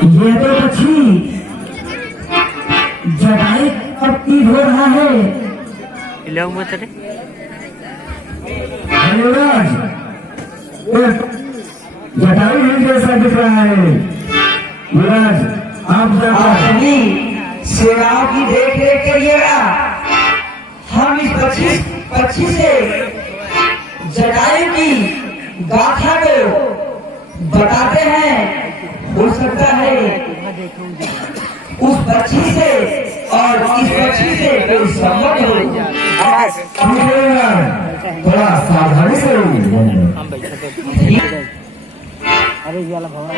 ये तो पक्षी जटाई प्रतीत हो रहा है। युवराज जटाई नहीं जैसा दिख रहा है। युवराज आप अपनी सेनाओं की देख रेख करिएगा। हम इस पक्षी से जटायु की गाथा को बताते हैं। हो सकता है उस पक्षी से और इस पक्षी से कोई संबंध हो। थोड़ा सावधानी से अरे ये वाला भवन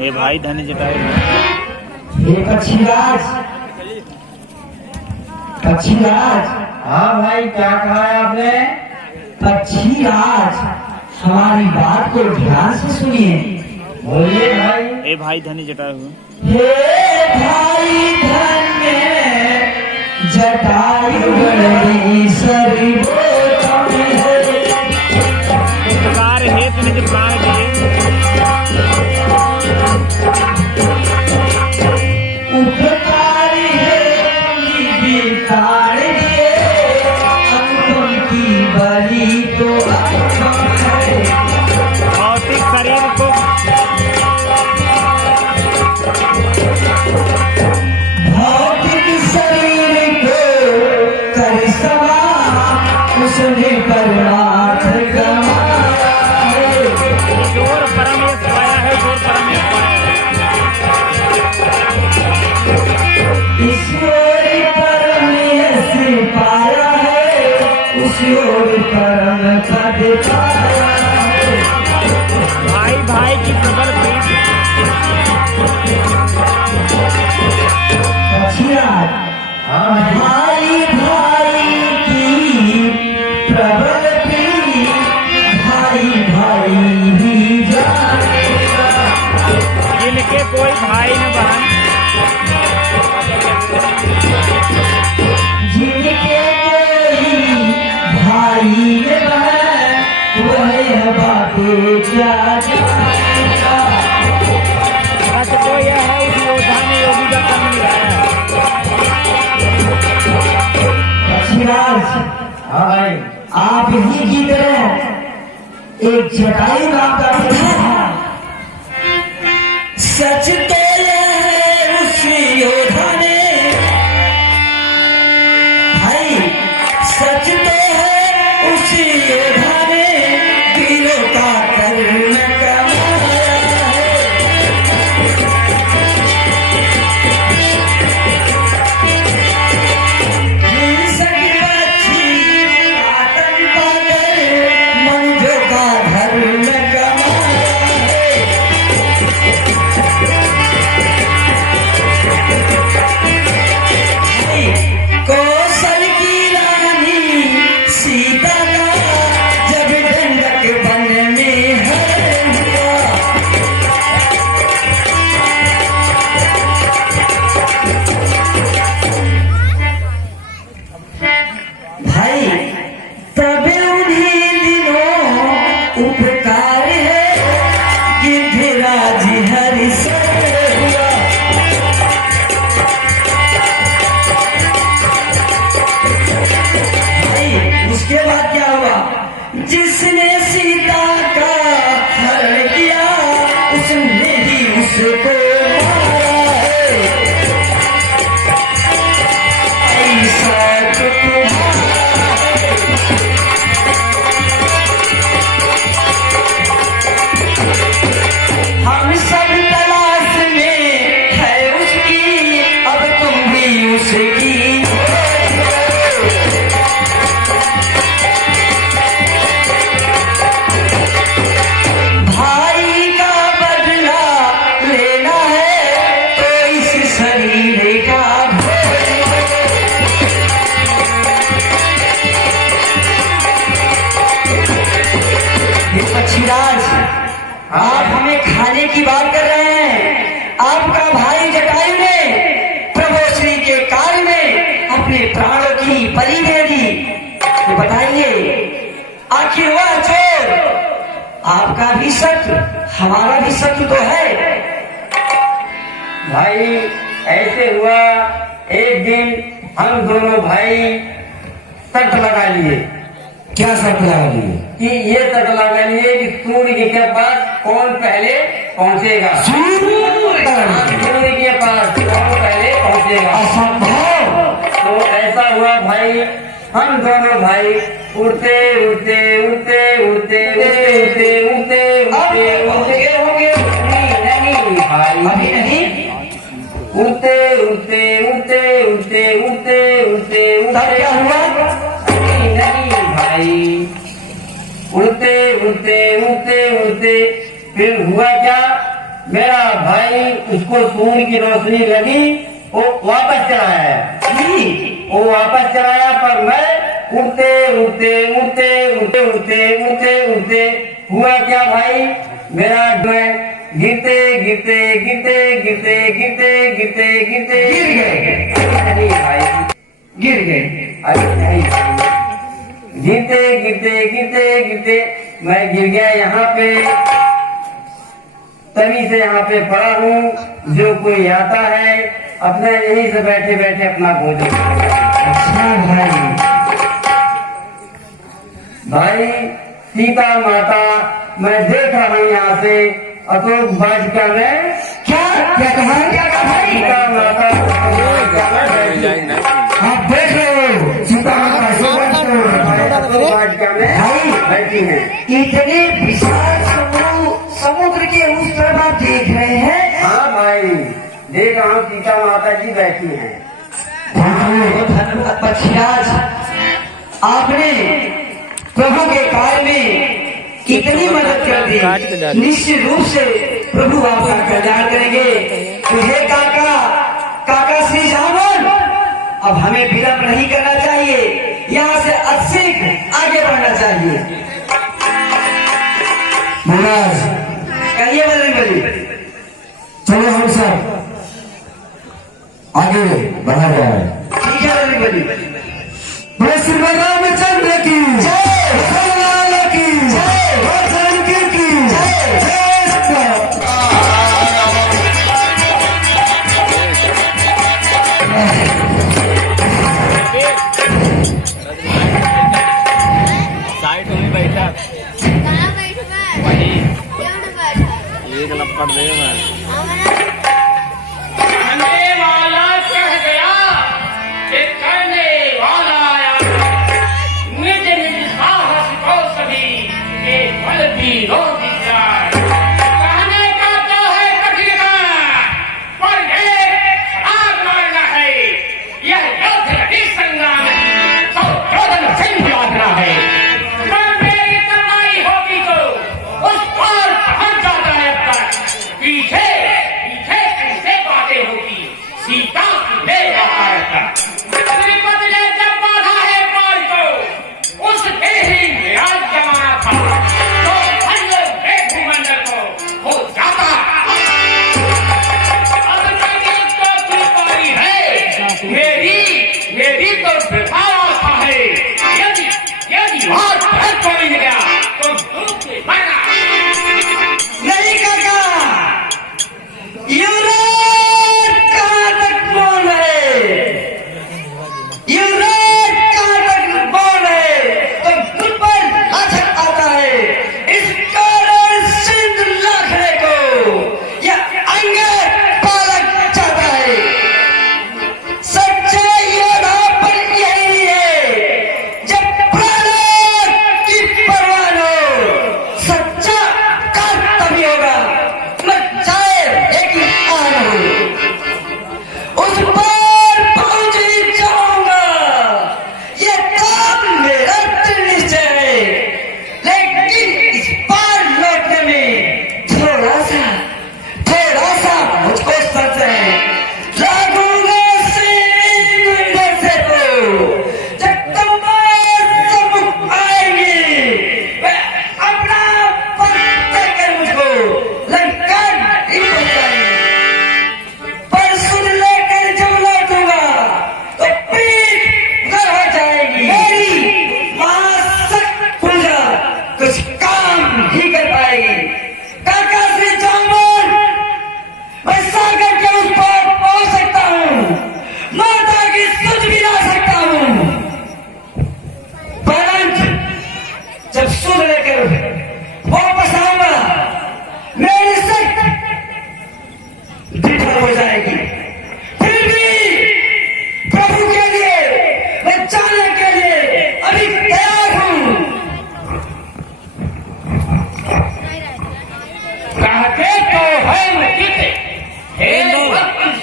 ये भाई धनी जटायु ये पक्षीराज। हाँ भाई, क्या कहा है आपने? पक्षीराज, हमारी बात को ध्यान से सुनिए। बोलिए भाई। ये भाई धनी जटायु हे भाई धन्य जटायु बड़ी सर्वोत्तम है। उपकार है तूने जो प्राण दिए। उपकार है विकार दिए, अनुपम की बलि तो अनुपम है। भौतिक शरीर को भौतिक शरीर को कर समा उसने परमार्थ गमाया है। जोर परमेश पाया है, जोर परमेश पाया है। इस ओर परमेश पाया है, उस ओर परम पद पाया है। भाई भाई की प्रबल प्रीति। पक्षीराज, भाई भाई की प्रबल प्रीति, भाई भाई ही जानेगा। जिनके कोई भाई न बहन, जिनके कोई भाई न बहन, वह बातें क्या जानेगा। सच तो यह है उस योद्धा ने योगी का कर्म निभाया है। पक्षीराज, हाँ भाई। आप ही की तरह एक जटायु नाम का पक्षी था। सच तो यह है उस योद्धा ने, भाई सच तो है उस योद्धा ने वीरों का कर्म कमाया है। हिंसक पक्षी आतंक पाकर मंजों का धर्म कमाया है। कौशल की रानी सीता का जब दंडक वन में हरण हुआ, भाई तब उन्हीं दिनों उपकार है गिरिराज हरिशरण हुआ। उसके बाद क्या हुआ? जिसने सीता का हरण किया उसने ही उसको मारा है। ऐसा तो तुम्हारा है। हम सब तलाश में है उसकी, अब तुम भी उसकी। भाई का बदला लेना है तो इस की बात कर रहे हैं। आपका भाई जटायु ने प्रभु श्री के कार्य में अपने प्राणों की बलि दे दी। ये बताइए, आखिर वह चोर आपका भी शत्रु, हमारा भी शत्रु तो है। भाई ऐसे हुआ, एक दिन हम दोनों भाई शर्त लगा लिए। क्या शर्त लगा लिए? कि ये शर्त लगा लिए कि सूर्य के पास कौन पहले पहुंचेगा। सूर्य के पास कौन पहले पहुंचेगा। असंभव। तो ऐसा हुआ भाई, हम दोनों भाई उड़ते उड़ते उड़ते उड़ते उड़ते उड़ते उड़ते उड़ते उड़ते होंगे नहीं भाई, अभी नहीं। उड़ते उड़ते उड़ते उड़ते उड़ते उड़ते तब क्या हुआ? नहीं भाई, उड़ते उड़ते उड़ते उड़ते फिर हुआ क्या, मेरा भाई उसको सूर्य की रोशनी लगी, वो वापस चला आया। वो वापस चला आया, पर मैं उड़ते उड़ते उड़ते उड़ते उड़ते उड़ते उड़ते हुआ क्या भाई, मेरा गिरते गिरते गिरते गिरते गिरते गिरते गिरते गिर गए। नहीं भाई, गिर गए। अरे नहीं भाई, गिरते गिरते गिरते गिरते मैं गिर गया यहाँ पे, तभी से यहाँ पे पड़ा हूँ। जो कोई आता है अपना यहीं से बैठे बैठे अपना भोजन। अच्छा भाई सीता माता मैं देख रहा हूँ यहाँ से अशोक वाटिका में। क्या क्या कहा? क्या कहा भाई? सीता माता आप देख रहे हो सीता माता अशोक वाटिका में बैठी है। इतने विशाल समुद्र के उस तरफ आप देख रहे हैं। हाँ भाई, देख रहा हूँ सीता माता जी बैठी हैं। धन्यवाद पक्षीराज, आपने प्रभु के कार्य में कितनी मदद कर दी। निश्चित रूप से प्रभु आपका कल्याण करेंगे। तुझे काका काका श्री जामन, अब हमें विलंब नहीं करना चाहिए, यहाँ से अतिशीघ्र आगे बढ़ना चाहिए। महाराज कहिए बजरंगबली। चलो हम सब आगे बढ़ा जाए। ठीक है बजरंगबली। बोले श्री रामचंद्र की जय, भगवान की जय, भगवान की जय, जय श्री साइड में बैठा कहाँ बैठा है? वही क्यों नहीं बैठा? एक लपट दे मैं करने वाला कह गया कि करने वाला आया। निज निज साहस को सभी के बल भी रो दी जाए। कहने का तो है कठिन पर ये आग मारना है। यह युद्ध नहीं संग्राम नहीं, तो योधन सिंह यात्रा है। पर मेरी तनाई होगी तो उस पार पहुंच जाता है। अब तक पीछे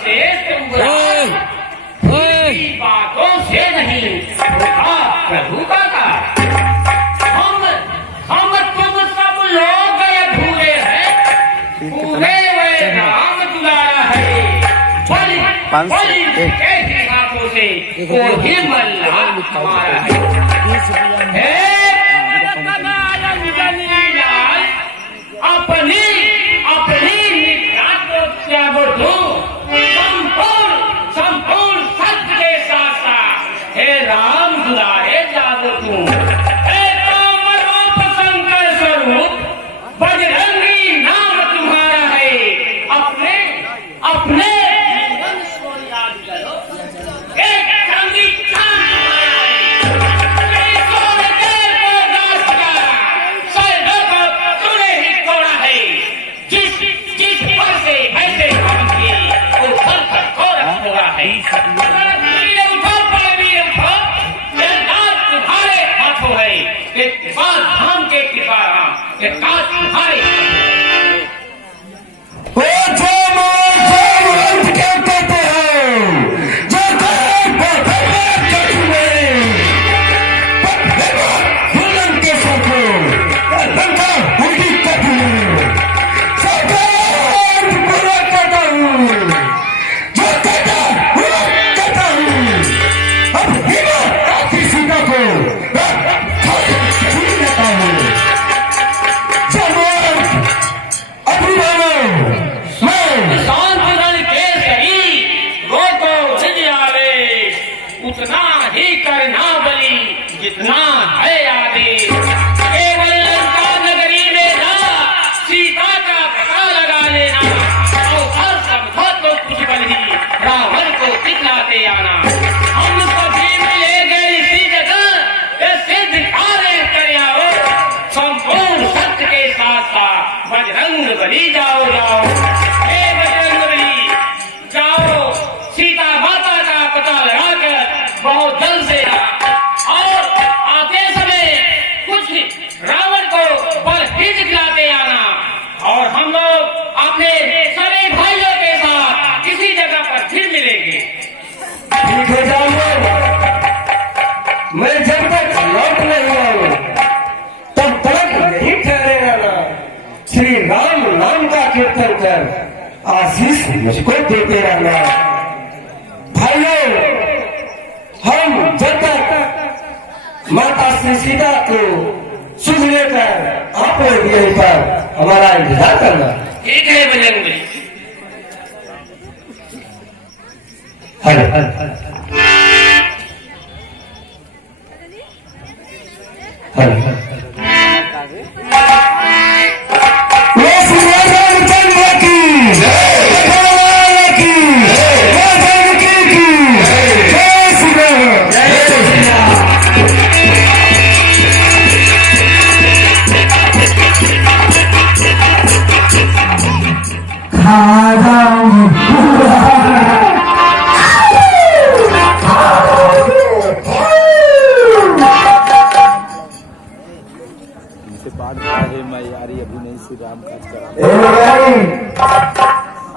से तुम की बातों से नहीं होगा प्रभु का कार्य। हम तुम सब लोग अधूरे हैं, पूरे वे राम दुलारा है। बलि के ही हाथों से वो ही मल्ला हमारा है। अपनी निष्ठा को त्याग दो, संपूर्ण सत्य के साथ साथ हे राम दुलारे जागो तुम। हे राम रूप शंकर स्वरूप बजरंगी नाम तुम्हारा है। अपने जीवन को याद करो, एक संगीत तुम्हारे हाथों है, धाम के कृपा तुम्हारे उतना ही करना बलि जितना है आदेश। केवल लंका नगरी में ना सीता का पता लगा लेना और हर समझो तो कुछ बल ही रावण को दिखलाते आना। हम सभी मिलेंगे इसी जगह सिद्ध कार्य कर आओ, संपूर्ण सत्य के साथ साथ बजरंग बली जाओ। हे बजरंग बली जाओ, सीता माता का पता लगाकर बहुत जल्द से और आते समय कुछ रावण को बल ही दिखलाते आना और हम लोग अपने सभी भाइयों के साथ किसी जगह पर फिर मिलेंगे। ठीक है जाऊंगा, मैं जब तक लौट नहीं आऊं तब तक यही ठहरे रहना। श्री राम नाम का कीर्तन कर आशीष मुझको देते रहना। भाइयों, हम जब तक माता श्री सीता को सुध लेकर आप लोग यहीं पर हमारा इंतजार करना। ठीक है बजरंग बली। हरे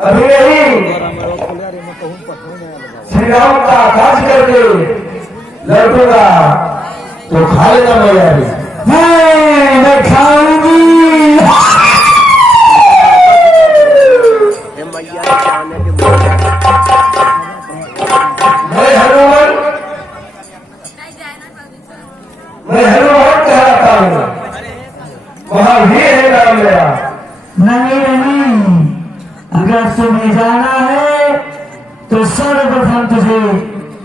अभी नहीं श्री राम का काज करके लौटूंगा तो खा लेना मैं खाऊंगी। मैं हनुमान कहलाता हूँ, महावीर है नाम मेरा। नहीं, अगर तुम्हें जाना है तो सर्वप्रथम तुझे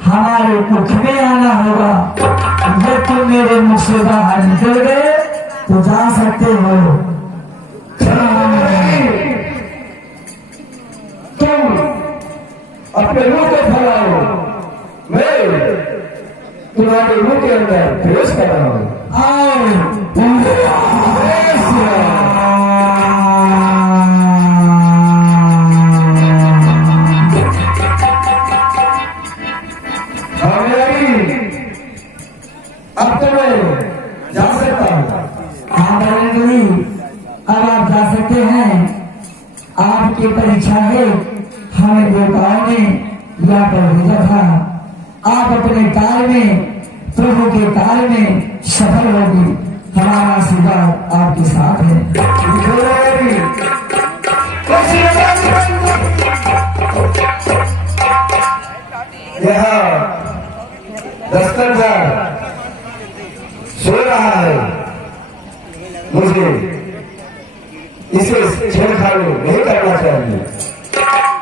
हमारे मुख में आना होगा। जब तुम मेरे मुख से बाहर निकल गए तो जा सकते हो। तुम अपने मुंह को फैलाओ, मैं तुम्हारे मुंह के अंदर प्रवेश कर रहा हूँ। अब तो मैं जा सकता हूँ। हाँ अब आप जा सकते हैं। आपकी परीक्षा है, हमें गोपाल ने यहाँ पर भेजा था। आप अपने कार्य में, प्रभु के कार्य में सफल होगी। हमारा आशीर्वाद आपके साथ है। यहाँ दस्तरदार सो रहा है, मुझे इसे छेड़खानी नहीं करना चाहिए,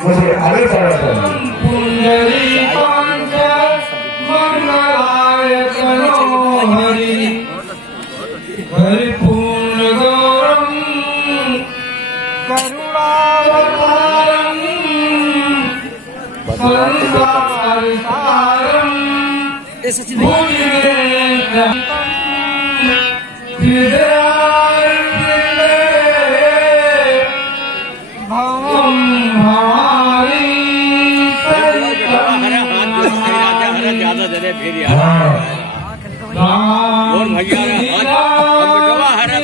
मुझे आगे चलना चाहिए। परिपूर्ण गौरम करुणावतारम संसारसारम भुजगेन्द्रम हृदयारविंदे भवम भवानी ज्यादा जले फिर और भैया हम बेटवा हरा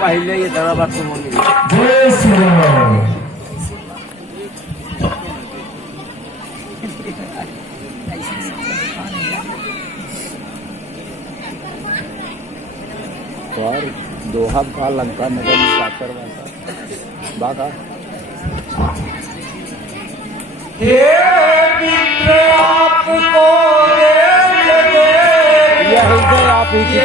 पहले ये दवा बात तुम होगी। जय श्री राम। और दोहा का लंका नगर में जाकर बाका आपको यह हृदय आप ही की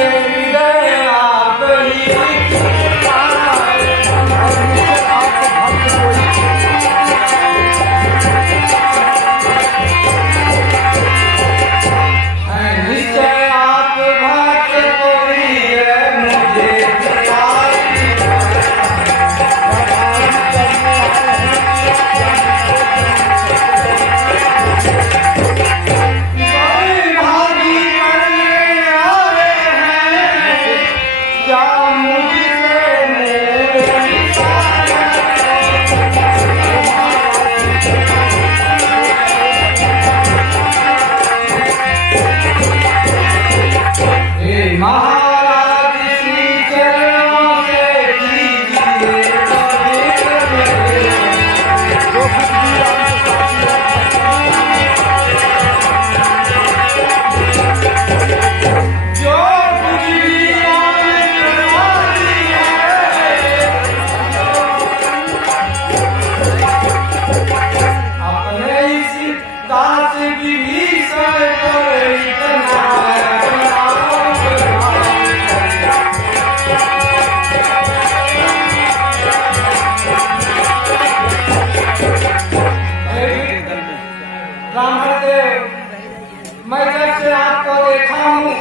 मैं जब से आपको देखा हूँ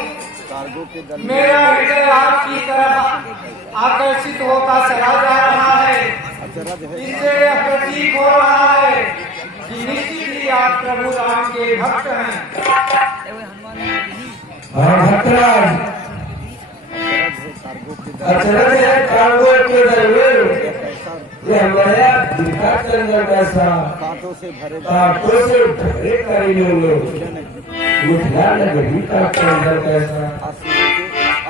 मेरा हृदय आपकी तरफ आकर्षित होता चला जा रहा है। इससे यह प्रतीक हो रहा है कि निश्चित ही आप प्रभु राम के भक्त हैं। भक्तराज अचरज है कार्गो के दरबार, ये हमारा दिखा चंद्र कैसा कांटों से भरे करीलों में मुठिया नगरी का चंद्र कैसा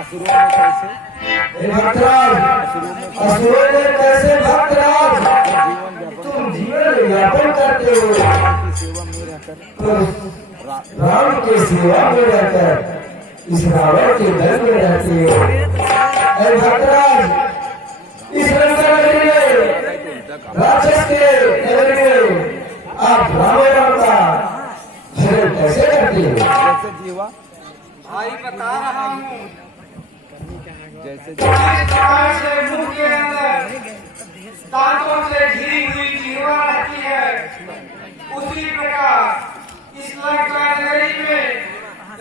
असुरों में कैसे भक्तराज, असुरों में कैसे भक्तराज तुम जीवन यापन करते हो, तो राम के सेवा में रहकर इस रावण के दल में रहते हो। भक्तराज इस लंका नगरी में, राक्षस के नगरी में आप राम का भजन कैसे करते हो? जैसे जीवा भाई बता रहा हूँ जैसे जिस प्रकार से मुंह के अंदर दांतों से घिरी हुई जीवा रहती है, उसी प्रकार इस लंका नगरी में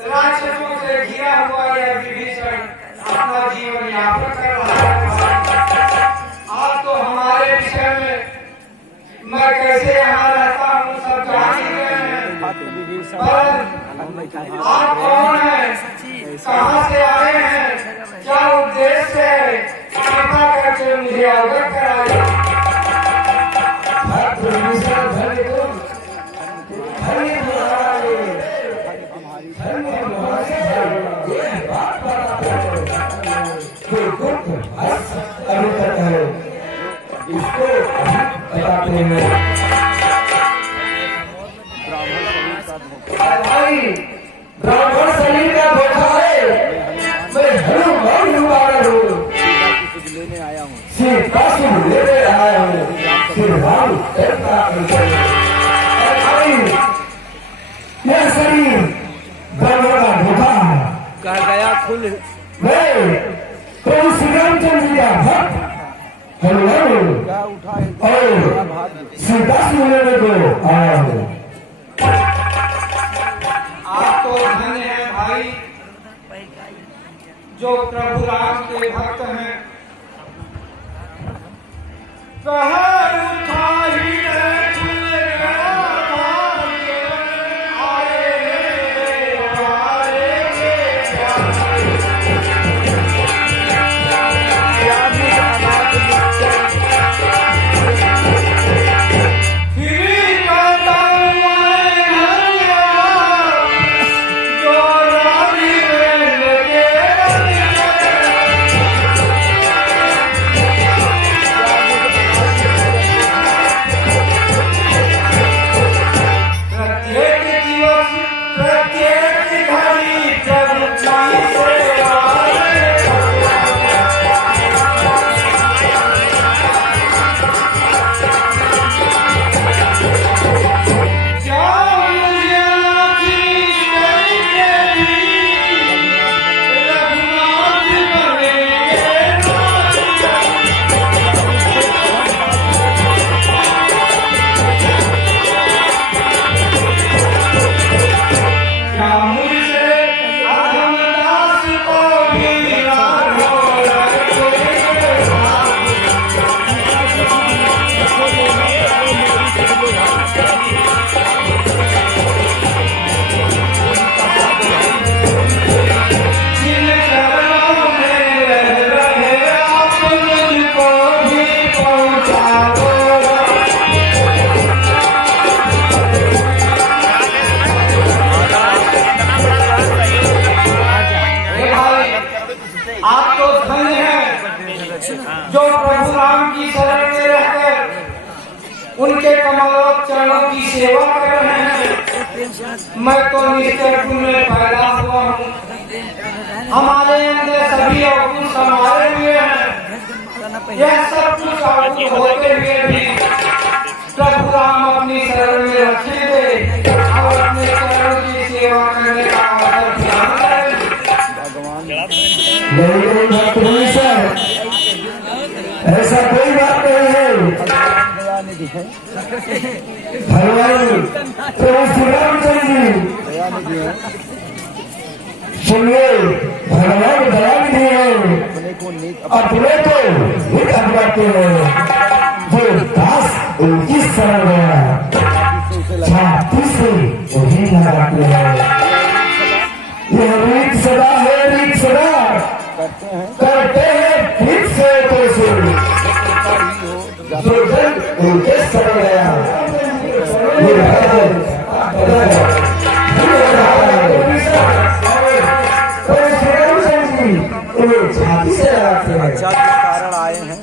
राक्षसों से घिरा हुआ यह विभीषण अपना जीवन यापन कर रहा है। आप तो हमारे विषय में मैं कैसे यहाँ रहता हूँ सब जान ही रहे हैं। आप कौन हैं? कहाँ से आए हैं? क्या उद्देश्य है? कृपा करके मुझे अवगत कराइए। इसको बताते हैं भाई, ब्राह्मण शरीर का धोखा है। मैं हनुमान हूँ, लेने आया हूँ, श्री काशी लेने आया हूँ, श्री राम भाई यह शरीर ब्राह्मण का धोखा है। कह गया खुल मैं प्रभु श्री रामचंद्र जी का भक्त हनुमान क्या उठाए और श्री काशी लेने को आया हूँ। आप तो धन्य हैं भाई, जो प्रभु राम के भक्त हैं। कहर उठाई है खुल गया भाग्य, आए रे आए आप तो धन्य हैं, जो प्रभु राम की शरण में रहकर उनके कमल चरणों की सेवा कर रहे हैं। मैं तो निश्चय कुल में पैदा हुआ हूँ, हमारे अंदर सभी अवगुण समाये हुए हैं। यह सब कुछ अवगुण होते हुए भी प्रभु राम अपनी शरण में रखेंगे और अपने चरणों की सेवा करने का अवसर प्रदान करेंगे। नहीं भक्त नहीं सर, ऐसा कोई बात नहीं है। भगवान प्रभु श्री रामचंद्र जी सुनिए, भगवान दयानिधि है, अपने को हित अपनाते हैं। जो दास उनकी शरण गया छाती से वही लगाते हैं। यह रीत सदा है, रीत सदा करते हैं ठीक से कैसे जो जन उनके शरण गया। उन्हें छाती से लगाते हैं। अच्छा के कारण आए हैं।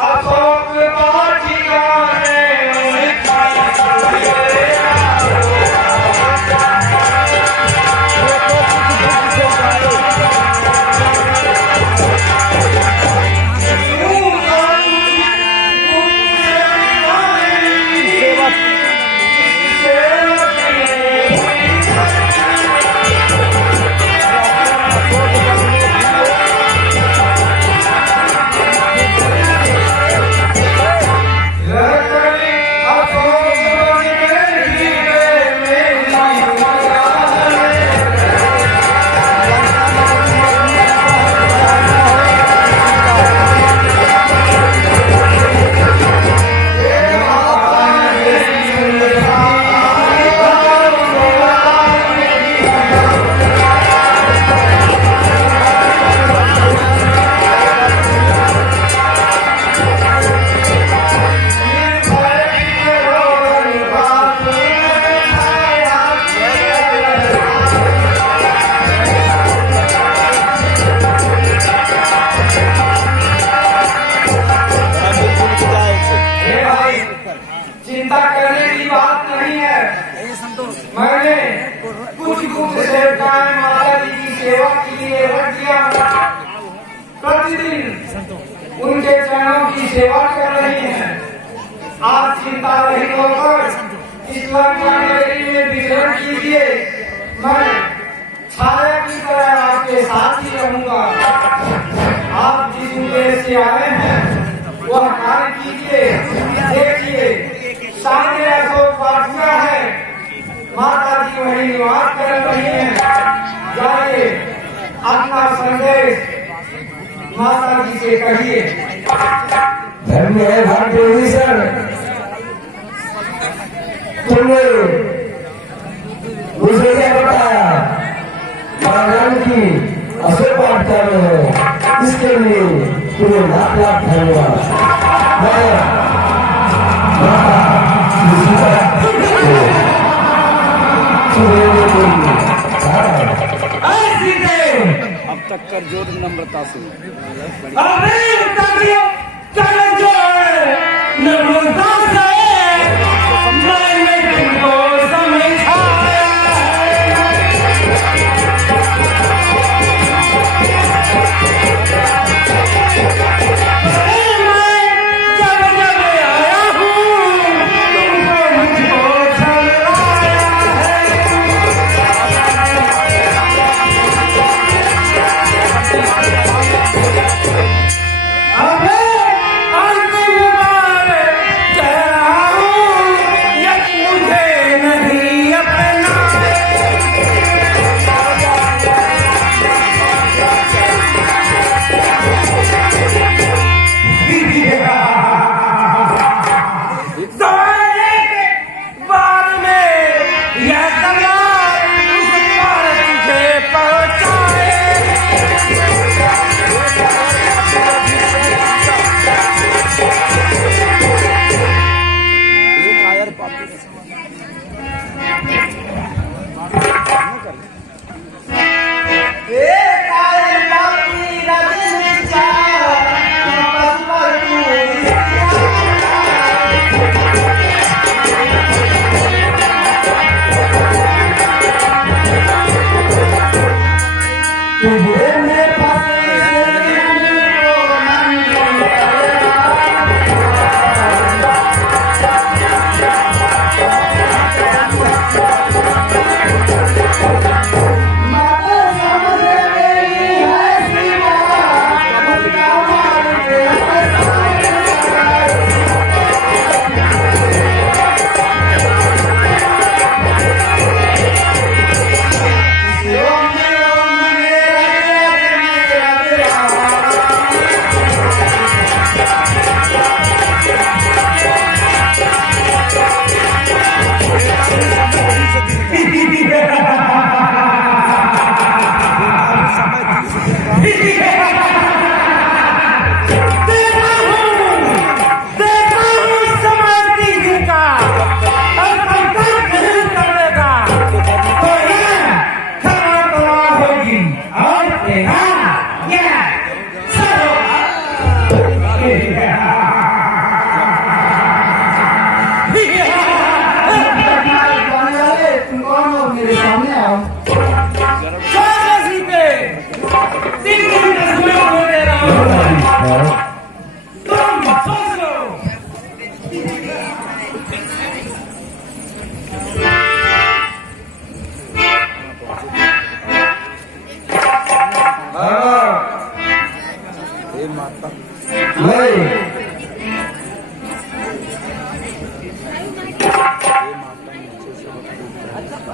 अशोक चिंता रहित होकर इस लंका नगरी में विचरण कीजिए। मैं छाया की तरह आपके साथ ही रहूंगा। आप जिस उद्देश्य से आए हैं वह कार्य कीजिए। देखिए सामने अशोक वाटिका है, माता जी वहीं निवास कर रही हैं। जाइए अपना संदेश माता जी से कहिए। धन्य है भारतीय विभीषण, तुमने मुझे क्या बताया राम की अशोक वाटिका में है, इसके लिए तुम्हें लाख लाख धन्यवाद। अब तक कर जोर नम्रता से।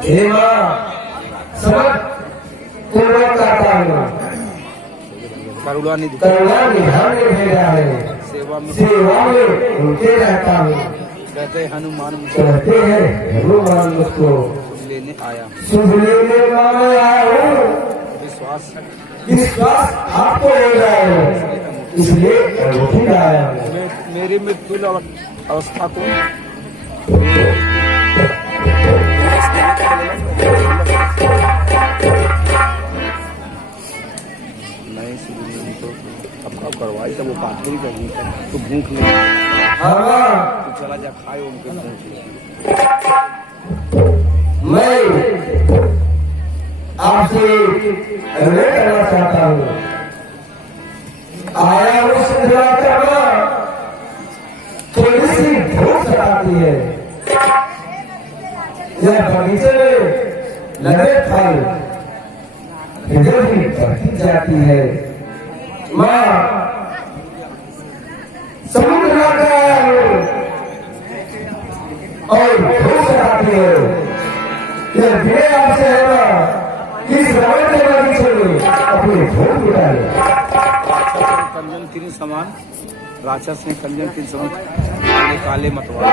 हे माँ समझ पूर्वक करता हूँ, करुणा निधान भेजा है, सेवा में उनके रहता हूँ। कहते हनुमान मुझको लेने आया, शुभ लेने आया हूँ। विश्वास आपको हो जाए इसलिए आया हूँ। मेरी मृत्यु अवस्था को नहीं सुनी तो अब करवाई तब वो पाठरी कहीं तो भूख नहीं तो चला जा खाए उनके भूख मैं आपसे अनुरोध करना चाहता हूँ, आया हूँ सिद्धरा करना, थोड़ी सी भूख सताती है। यह बगीचे में लगे फल हृदय भी बढ़ती जाती है। माँ समुद्र लाकर आया हूँ और भूख सताती है। यह मेरे आपसे है ना इस रावण के बगीचे में अपनी भूख मिटाए। कंजन तीन समान राक्षस ने कंजन तीन समान काले मतवाले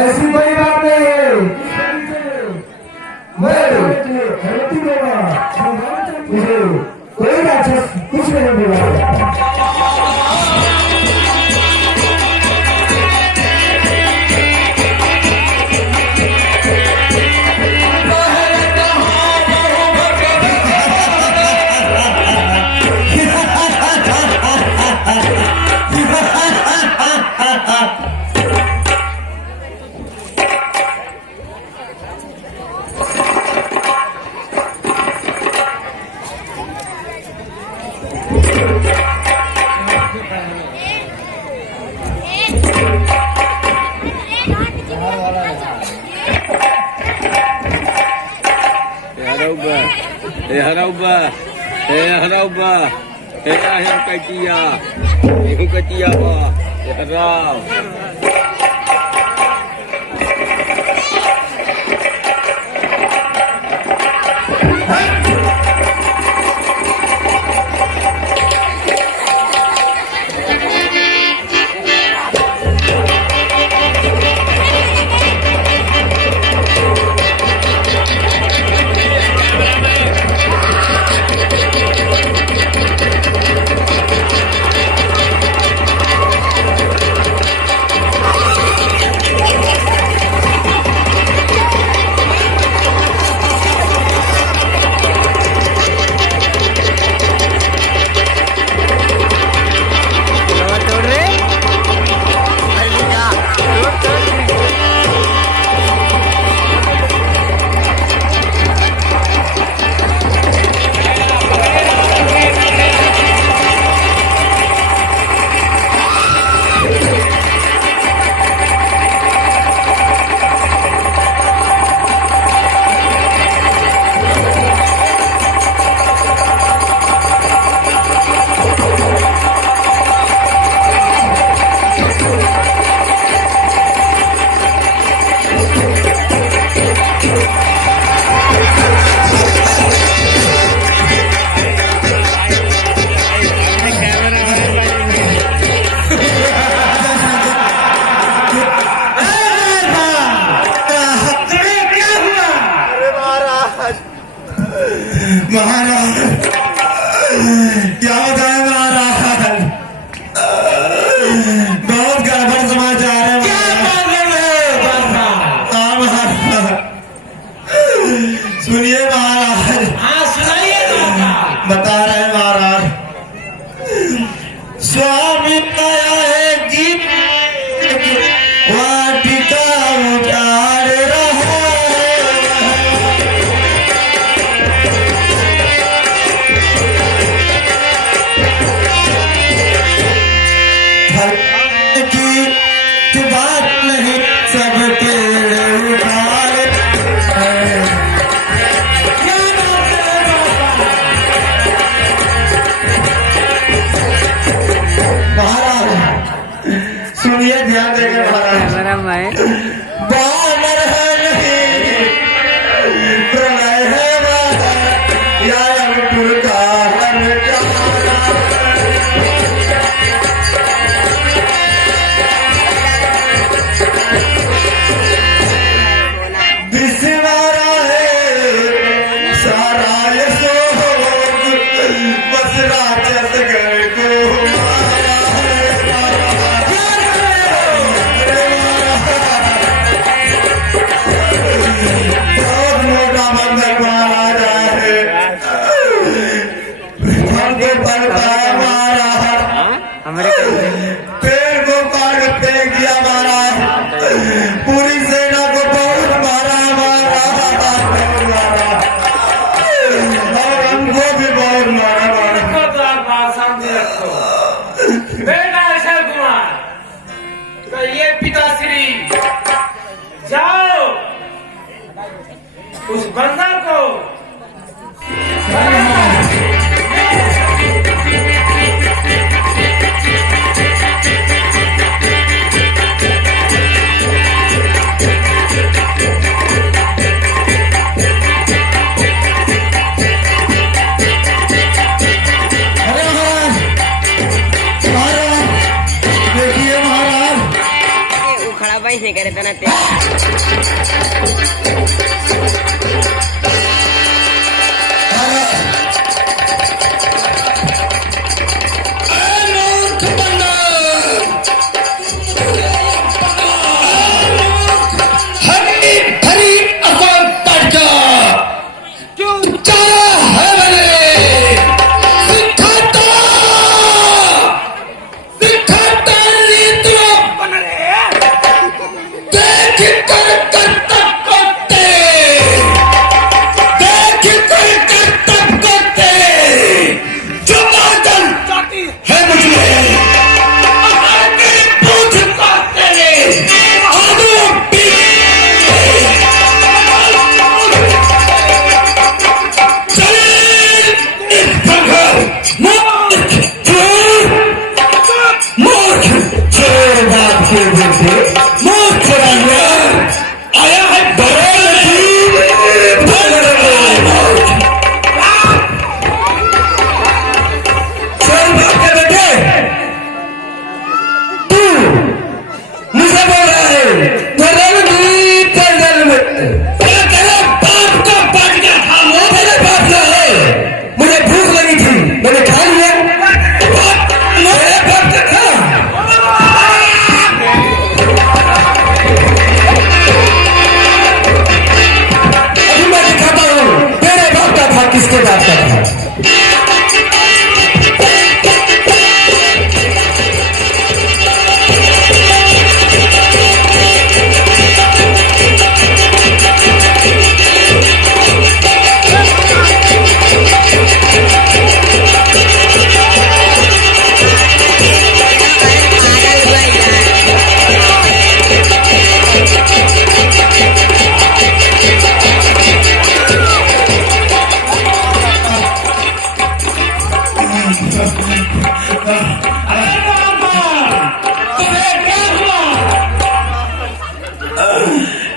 ऐसी बड़ी बात नहीं है। मुझे कोई राक्षस कुछ नहीं बोला। Harauba, yang katia, harau. महाराज क्या बताए महाराज, बहुत गड़बड़ समाचार है। हाँ महाराज, सुनिए महाराज। हाँ सुनाइए। बता रहे महाराज, स्वामी आया है गीत वाटिका उजाड़ रहा की बात नहीं, सब पेड़ उठाए। महाराज सुनिए, ध्यान देकर महाराज। बानर है नहीं, प्रलय है या अंकुर का सुनाइए पिताश्री। जाओ उस बंदर को उखड़ा पैसे करे तना ते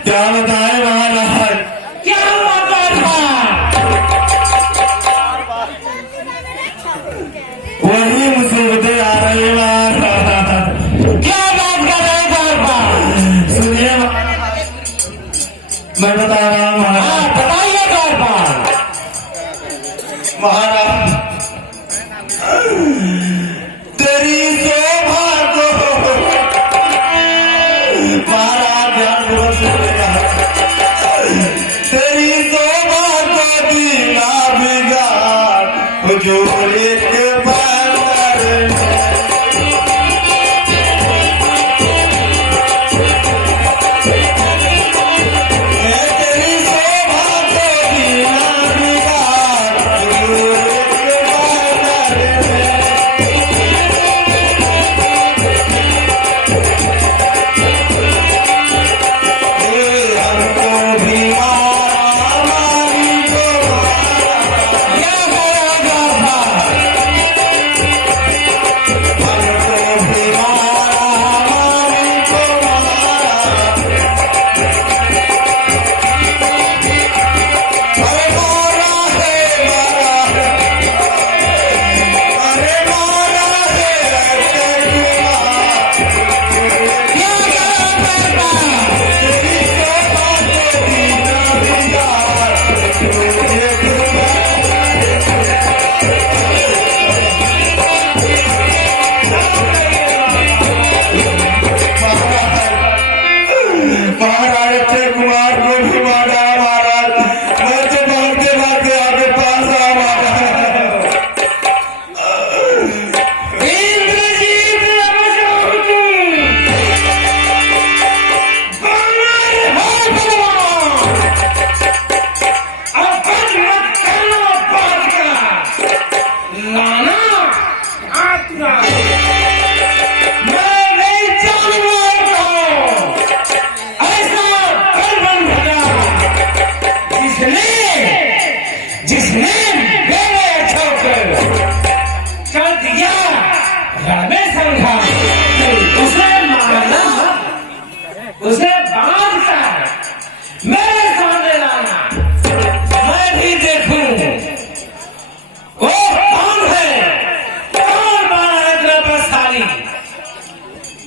क्या बताए महाराज, क्या वही मुसीबतें आ रही है महाराज। क्या बात कर रहे हैं बार सुनिए मैं बता रहा हूँ महाराज। बताइए बार महाराज तेरी शोभा को महाराज ध्यान पूर्वक सुनिएगा। तेरी शोभा को दीना बिगाड़ हुजूर एक बंदर तेरी शोभा को दीना बिगाड़ हुजूर एक बंदर हमको भी मारा मारी को मारा। क्या करेगा बार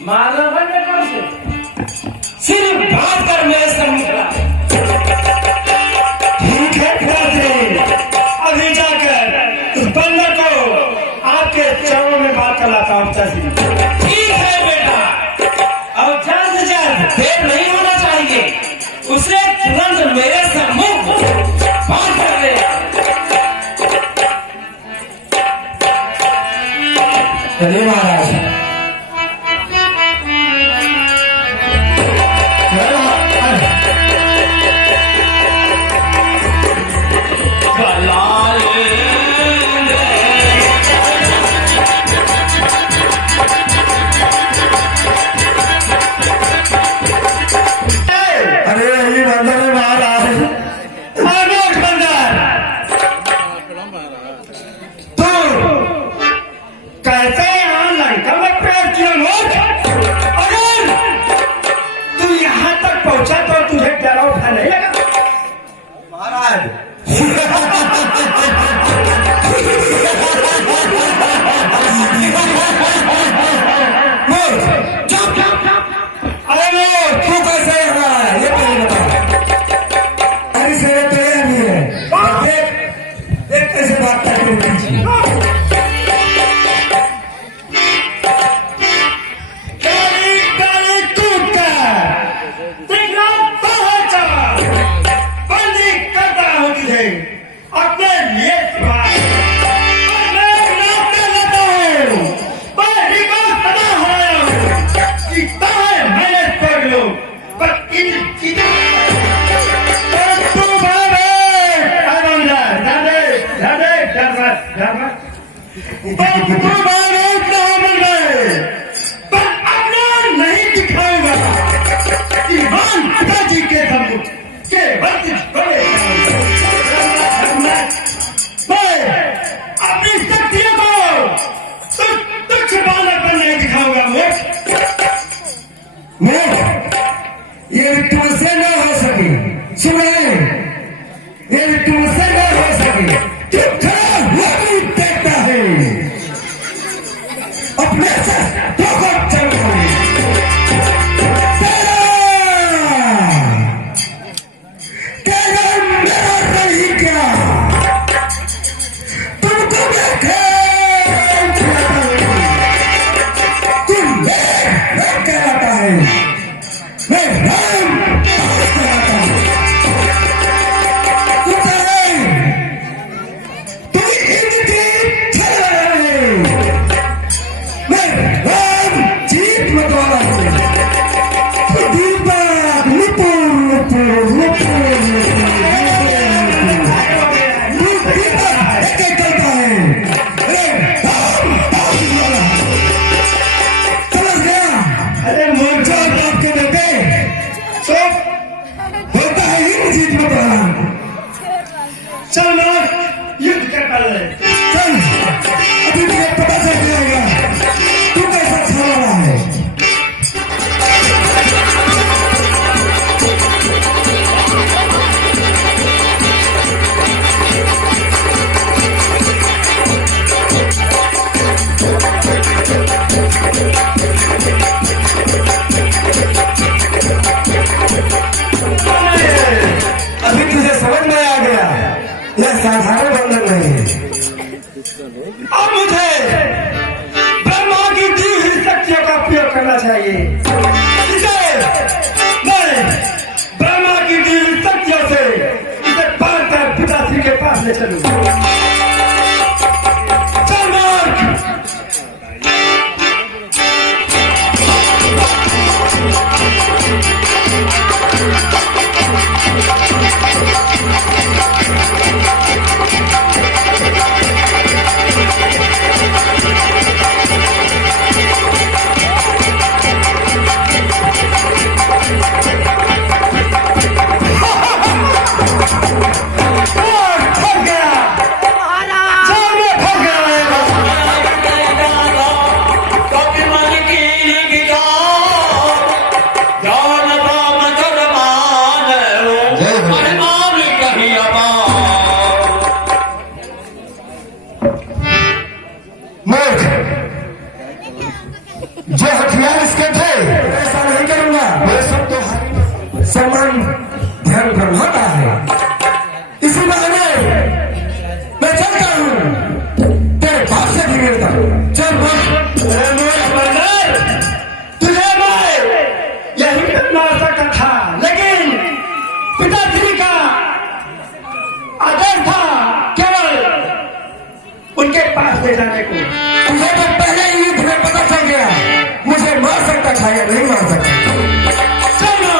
मारना बंद कौन से? सिर्फ बात कर मेरे सम्मुख ला। ठीक है पिताश्री, अभी जाकर उस बंदर को आपके चरणों में बात कर लाता हूँ पिताश्री। ठीक है बेटा, अब जल्द से जल्द देर नहीं होना चाहिए, उसे तुरंत मेरे सम्मुख बात कर ले। चलिए महाराज। अरे ये बंदर है महाराज, मानोट बंदर, तू कैसे यहाँ लंका में प्रवेश किया मोट? अगर तू यहाँ तक पहुँचा तो तुझे डरा उठा नहीं लगा महाराज? अरे तू कैसे यहाँ आया ये पहले बता। अरे से तैयार नहीं है, देख कैसे बात करके उठी। अपने लिए मैंने कर लो पर इन चीजों नहीं दिखाऊंगा ईमान पिताजी के सम्मुख के वर्जिश बड़े मैं अपनी शक्तियों को तुच्छ बालक पर नहीं दिखाऊंगा। मैं ये तुमसे न हो सके, सुने ये तुमसे न हो सके, देखता है अपने से ठोकर चल तेरा मेरा नहीं क्या तुमको देखे तुम कहलाता है, मैं राम कहलाता हूँ। तुम इनकी मैं राम जीत मत वाला हूँ। दीपक नुपुर नुपुर नुपुर अरे मोर्चा बाप के बेटे तो होता है इन जीत में पड़ा। चल लोग युद्ध कर पड़े, चल अभी मुझे पता चल जाएगा तू कैसा छा रहा है। अभी तुझे समझ में आ गया यह साधारण बंधन नहीं है। अब मुझे ब्रह्मा की दी हुई शक्तियों का उपयोग करना चाहिए। इसे मैं ब्रह्मा की दी हुई शक्तियों से इसे बांध कर पिताश्री के पास ले चलूंगा। चल मार्ग। जाने को। तुझे तो पहले ही युद्ध में पता चल गया मुझे मार सकता था या नहीं मार सकता। चलो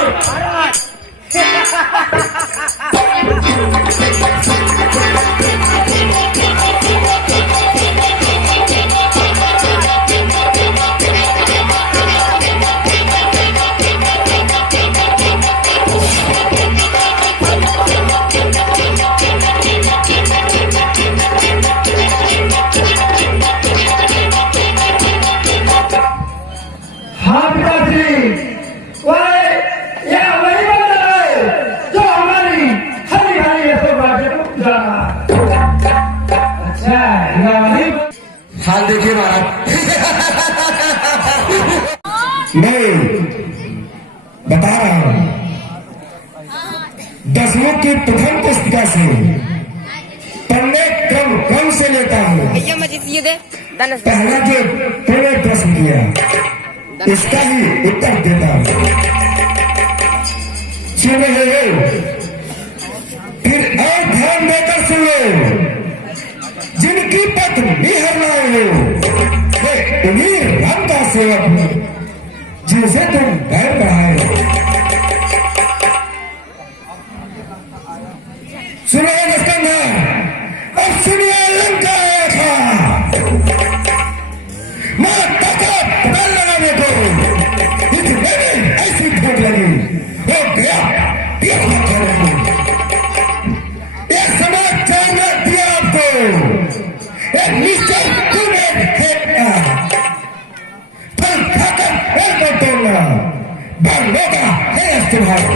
हाँ पिताश्री, वही यह वही बंदा है जो हमारी हरी हरी यशोदा को जा रहा है। अच्छा, यह वही हाल देखिए महाराज। मैं बता रहा हूं 10वीं की प्रथम पुस्तिका से पढ़ने क्रम से लेता हूं। भैया मजीद ये दे दाना पहला जो तूने प्रश्न किया इसका ही उत्तर देता हूं। सुन रहे हो? फिर और ध्यान देकर सुनो। जिनकी पत्नी हरनाए हो वे तुम्हें राम का सेवक हो जिनसे तुम बैर बढ़ाए हो। सुनिए दस्तंगा, अब सुनिए लंका आया था मां तका पकड़ लगाने को। इतने ऐसी भूख लगी वो गया एक समाचार में दिया आपको। एक मिस्टर तुम्हें फेंकना फल खाकर पेड़ को तोड़ना बांधने का है तुम्हारा।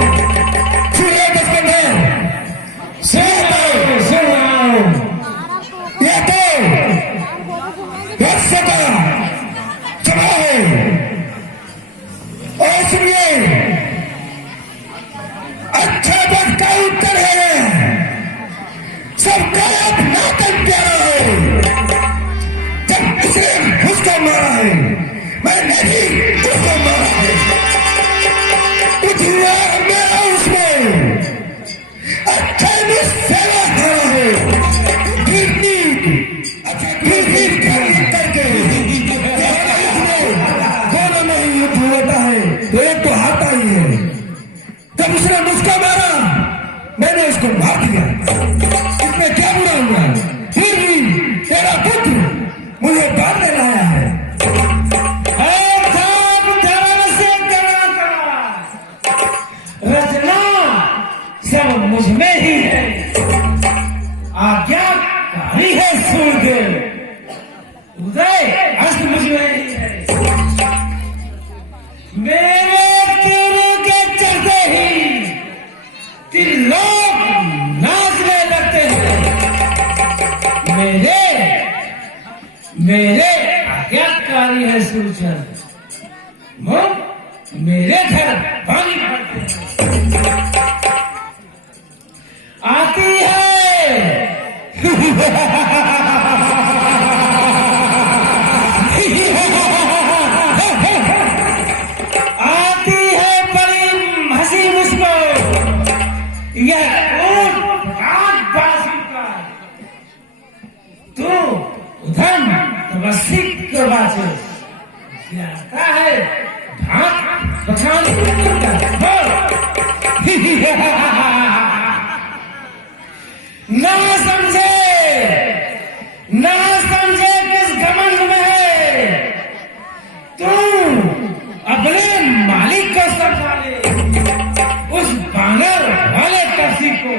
सुनिए दस्तंगा, सुनाओ या तो वत्स का चढ़ा है। और सुनिए अच्छा वक्त का उत्तर है सबका अपना तन प्यारा है। जब इसने उसको मारा है मैंने भी उसको मारा है। उठिया मेरा उसमें अच्छा सेवा हारा है। गिरनी करके दोनों में ही युद्ध होता है तो एक तो हारता ही है। जब उसने मुझको मारा मैंने उसको मार दिया। इसमें क्या बुरा हुआ? फिर भी तेरा पुत्र मुझे मारने लाया है। रचना सब मुझ में ही है, आज्ञाकारी है सूर्य, उदय अस्त मुझ में ही है। मेरे तीरों के चलते ही त्रिलोक नाचने लगते हैं। मेरे आज्ञाकारी है सूर्य, मेरे घर पानी भरते हैं। आती है आती है बड़ी हंसी मुझको यह बासी का तू उधम तपस्वी के बाचे आता है भाग बखान ना समझे किस घमंड में है तू अपने मालिक को समझा ले। उस बानर वाले टप्सी को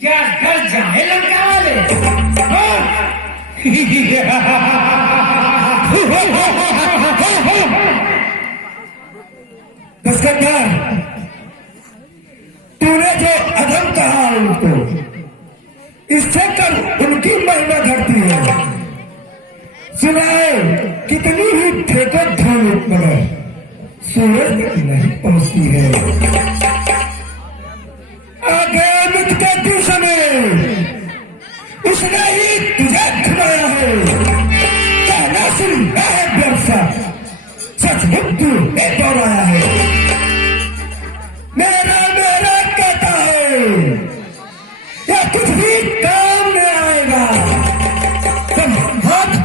क्या डर जाए लंका वाले? दस्कंदर, तूने जो अधम कहा उनको इससे कर उनकी महिमा घटती है। सुनाए कितनी ही फेंको धूल मगर सूरज तक नहीं पहुंचती है। आगे मिट के तू समय उसने ही तुझे खिलाया है। कहना सुनना है व्यवसाय सच मृत्यु ने दोहराया है। मेरा कहता है या कुछ भी काम में आएगा। तुम हाथ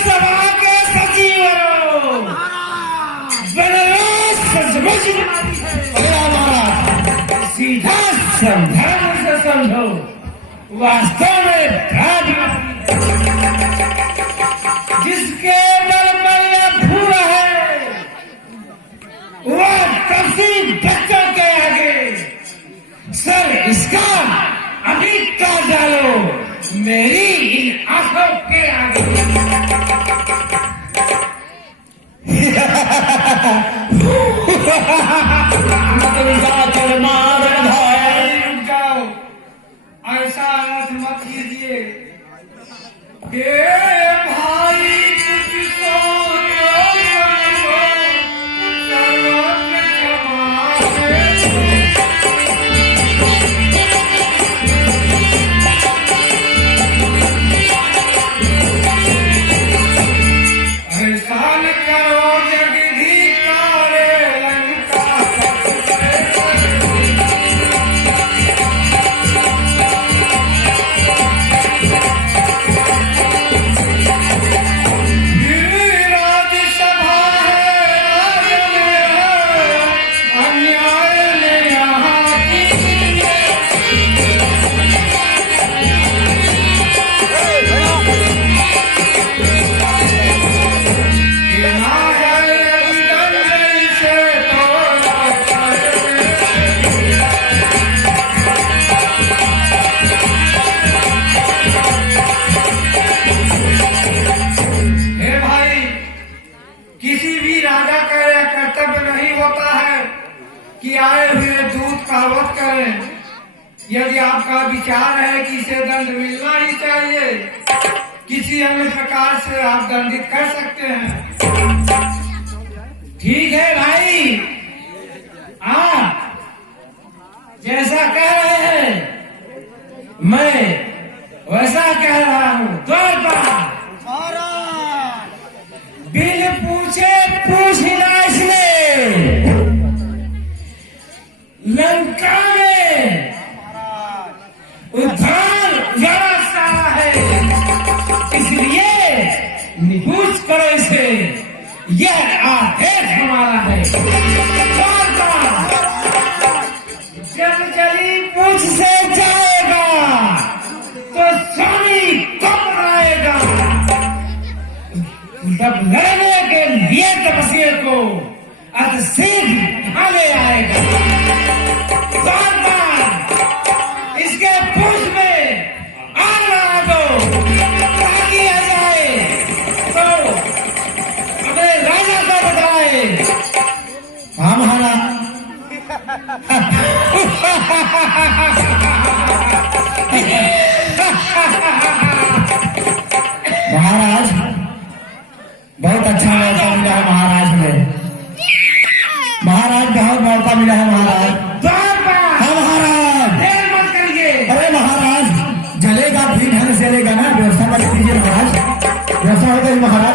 सभा के सचिवों, बनो सचमुच सीधा संधान से समझो, वास्तव में जिसके बल पर यह भूरा है, वह कसी बच्चों के आगे सर इसका अभी काट डालो, मेरी इन आंखों के आगे। रुक जाओ, ऐसा अर्थ मत कीजिए। हे भाई तुझको सर्वत्र क्षमा है। ऐसा न करो जगदीकार लंका राज्यसभा है, राज्य में है, अन्याय ने यहाँ की हे भाई, किसी भी राजा का यह कर्तव्य नहीं होता है कि आए हुए दूत का वध करें। यदि आपका विचार है कि इसे दंड मिलना ही चाहिए, किसी अन्य प्रकार से आप दंडित कर सकते हैं। ठीक है भाई, आप जैसा कह रहे हैं मैं वैसा कह रहा हूँ। द्वार पर बिन पूछे पूछ हिला इसने, लंका में उद्धार जरा सारा है, इसलिए निपूछ करो इसे, यह आदेश हमारा है। जब चली पूछ से जाएगा तो स्वामी कब आएगा, जब लड़ने के लिए तपस्या को अतिशीघ्र ढाले आएगा। इसके पूछ में आग लगा दो ताकि आ जाए तो अपने राजा को बताए। हाँ महाराज। महाराज, बहुत अच्छा मौका मिला है महाराज में। महाराज बहुत मौका मिला है महाराज। हाँ महाराज, देर मत करिए। अरे महाराज, जलेगा भी ढंग से लेगा ना, व्यवस्था कर दीजिए महाराज। व्यवस्था हो गई महाराज।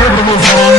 Vamos